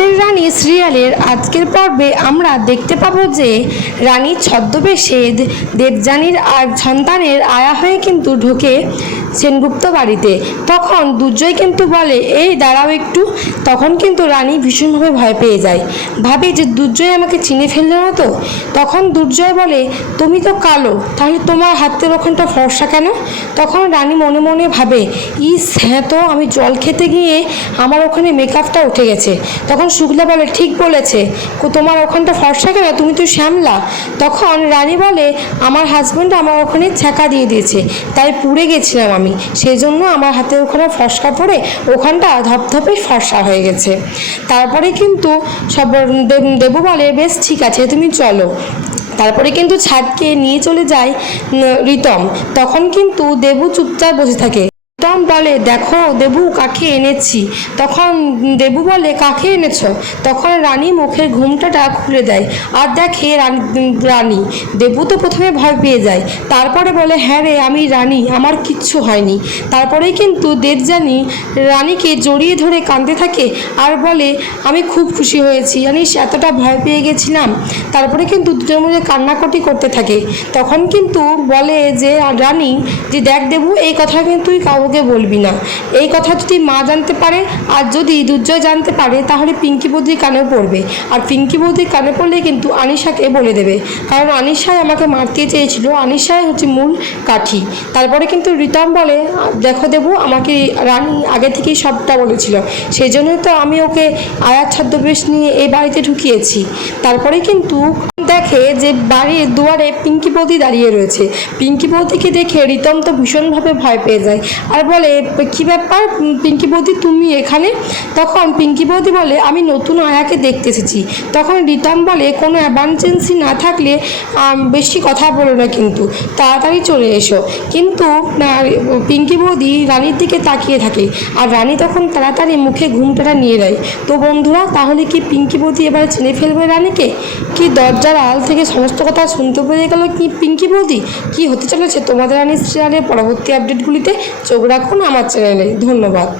রাতের রানী সিরিয়ালের আজকের পর্বে আমরা দেখতে পাব যে রানী ছদ্মবেশে দেবযানীর আর সন্তানের আয়া হয়ে কিন্তু ঢোকে। সেনগুপ্ত বাড়িতে। তখন দুর্জয় কিন্তু বলে, এই দাঁড়াও একটু। তখন কিন্তু রানী ভীষণভাবে ভয় পেয়ে যায়। ভাবে, যে দুর্জয় আমাকে চিনে ফেললে না তো? তখন দুর্জয় বলে, তুমি তো কালো, তাহলে তোমার হাতের ওখানটা ফর্সা কেন? তখন রানী মনে মনে ভাবে, ইস হ্যাঁ তো, আমি জল খেতে গিয়ে আমার ওখানে মেকআপটা উঠে গেছে। তখন শুক্লা বলে, ঠিক বলেছে। তোমার ওখানটা ফর্সা কেন? তুমি তো শ্যামলা। তখন রানী বলে, আমার হাজব্যান্ড আমার ওখানে ছ্যাঁকা দিয়ে দিয়েছে, তাই পুড়ে গেছিলাম আমি। সেই জন্য আমার হাতে ওখানে ফসকা পড়ে ওখানটা ধপধপে ফর্সা হয়ে গেছে। তারপরে কিন্তু সব দেব- বলে, বেশ, ঠিক আছে, তুমি চলো। তারপরে কিন্তু ছাদকে নিয়ে চলে যায় রিতম। তখন কিন্তু দেবু চুপচাপ বসে থাকে। রিতম বলে, দেখো, দেবু কাকে এনেছি? তখন দেবু বলে, কাকে এনেছো? তখন রানী মুখের ঘুমটাটা খুলে দেয়। আর দেখে রানী দেবু তো প্রথমে ভয় পেয়ে যায়। তারপরে বলে হ্যাঁ রে, আমি রানী, আমার কিচ্ছু হয়নি। তারপরেই কিন্তু দেবযানী রানীকে জড়িয়ে ধরে কাঁদতে থাকে আর বলে, আমি খুব খুশি হয়েছি, জানিস, এতটা ভয় পেয়ে গেছিলাম। তারপরে কিন্তু দুটোর মধ্যে কান্নাকাটি করতে থাকে। তখন কিন্তু বলে যে রানী, যে দেখ দেবু, এই কথা কিন্তু তুই কাউকে বলবি না। এই কথা যদি মা জানতে পারে, আর যদি দুর্জয় জানতে পারে, তাহলে পিঙ্কি বৌদির কানেও পড়বে। আর পিঙ্কি বৌদির কানে পড়লে কিন্তু আনিশাকে বলে দেবে। কারণ আনিশাই আমাকে মারতে চেয়েছিল। আনিশাই হচ্ছে মূল কাঠি। তারপরে কিন্তু রিতম বলে, দেখো দেবু, আমাকে রানী আগে থেকেই সবটা বলেছিল। সেই জন্যই তো আমি ওকে আয়াত ছদ্মবেশ নিয়ে এই বাড়িতে ঢুকিয়েছি। তারপরে কিন্তু দেখে যে বাড়ির দুয়ারে পিঙ্কি বৌদি দাঁড়িয়ে রয়েছে। পিঙ্কি বৌদিকে দেখে রিতম তো ভীষণভাবে ভয় পেয়ে যায়। আর বলে, কী ব্যাপার পিঙ্কি বৌদি, তুমি এখানে? তখন পিঙ্কি বৌদি বলে, আমি নতুন আয়াকে দেখতে এসেছি। তখন রিতম বলে, কোনো এমার্জেন্সি না থাকলে বেশি কথা বলো না কিন্তু। তাড়াতাড়ি চলে এসো। কিন্তু পিঙ্কি বৌদি রানীর দিকে তাকিয়ে থাকে। আর রানী তখন তাড়াতাড়ি মুখে ঘুমটাটা নিয়ে নেয়। তো বন্ধুরা, তাহলে কি পিঙ্কি বৌদি এবার চিনে ফেলবে রানীকে? কি দরজার আল থেকে সমস্ত কথা শুনতে পেরে গেল কি পিঙ্কি বৌদি? কি হতে চলেছে তোমাদের আনিস চ্যানেলের পরবর্তী আপডেটগুলিতে চোখ রাখুন আমার চ্যানেলে ধন্যবাদ।